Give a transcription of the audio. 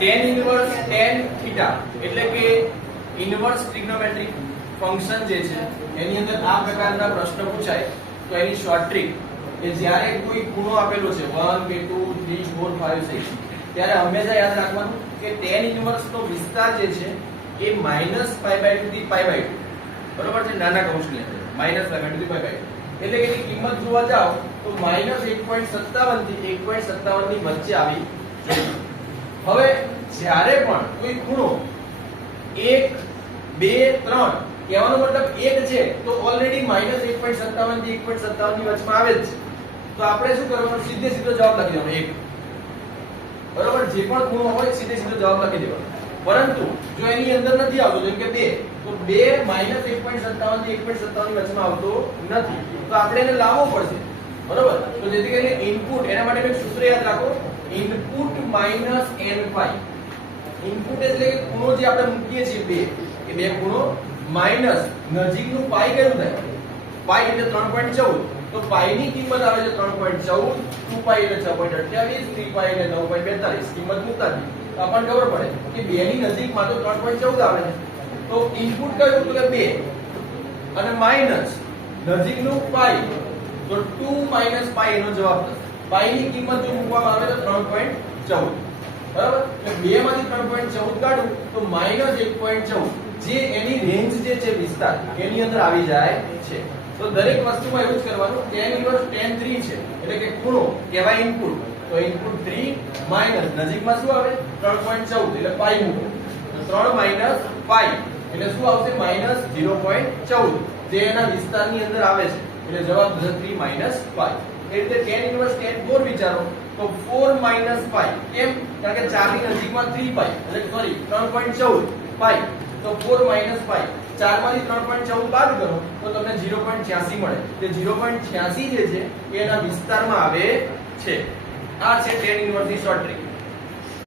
tan inverse tan theta એટલે કે inverse trigonometric function જે છે એની અંદર આ પ્રકારના પ્રશ્ન પૂછાય તો એની શોર્ટ ટ્રીક કે જ્યારે કોઈ ખૂણો આપેલો છે 1 2 3 4 5 6 ત્યારે હંમેશા યાદ રાખવાનું કે tan ઇન્વર્સ નો વિસ્તાર જે છે એ -π/2 થી π/2 બરોબર છે, નાના કૌંસની અંદર -π/2 થી π/2 એટલે કે એની કિંમત જોવા જાવ તો -1.57 થી 1.57 ની વચ્ચે આવી જોઈએ. હવે જ્યારે પણ કોઈ ખૂણો 1 2 3 કહેવાનો મતલબ 1 છે તો ઓલરેડી -1.57 થી 1.57 ની વચમાં આવે જ છે. તો આપણે શું કરવાનું, સીધો જવાબ લખી દેવાનો 1. બરોબર, જે પણ ખૂણો હોય સીધો જવાબ લખી દેવાનો. પરંતુ જો એની અંદર નથી આવતો જેમ કે 2 તો 2 -1.57 થી 1.57 ની વચમાં આવતો નથી તો આપણે એને લાવવો પડશે. બરોબર, તો જેથી કરીને ઇનપુટ, એના માટે એક સૂત્ર યાદ રાખો, ઇનપુટ -n5. ઇનપુટ એટલે કે ખૂણો જે આપણે મૂકીએ છીએ 2 એ બે ખૂણો માઈનસ નજીકનું પાઈ કયું થાય, પાઈ એટલે 3.14 તો પાઈ ની કિંમત આવે છે 3.14, 2 પાઈ એટલે 6.28, 3 પાઈ એટલે 9.42. કિંમત મૂકતા તો આપણને ખબર પડે કે 2 ની નજીકમાં તો 3.14 આવે છે. તો ઇનપુટ કયું તો કે 2 અને માઈનસ નજીકનું પાઈ તો 2 - પાઈ એનો જવાબ થશે. પાઈ ની કિંમત જો મૂકવામાં આવે તો 3.14. બરાબર, એટલે 2 માંથી 3.14 કાઢું તો -1.14 જે એની રેન્જ જે છે વિસ્તાર એની અંદર આવી જાય છે. તો દરેક વસ્તુમાં એવું જ કરવાનું. tan ઇન્વર્સ tan 3 છે એટલે કે ખૂણો કહેવાય ઇનપુટ, તો ઇનપુટ 3 માઈનસ નજીકમાં શું આવે 3.14 એટલે પાઈ મૂકો તો 3 - પાઈ એટલે શું આવશે -0.14 જે એના વિસ્તારની અંદર આવે છે એટલે જવાબ થશે 3 - પાઈ. એ રીતે tan ઇન્વર્સ tan 4 વિચારો તો 4 - પાઈ. કેમ? કારણ કે 4 ની નજીકમાં 3 પાઈ એટલે સોરી 3.14 પાઈ તો 4 - પાઈ. 4 માંથી 3.14 બાદ કરો તો તમને 0.86 મળે. તે 0.86 જે છે એ એના વિસ્તારમાં આવે છે. આ છે tan ઇન્વર્સ ની શોર્ટ ટ્રીક.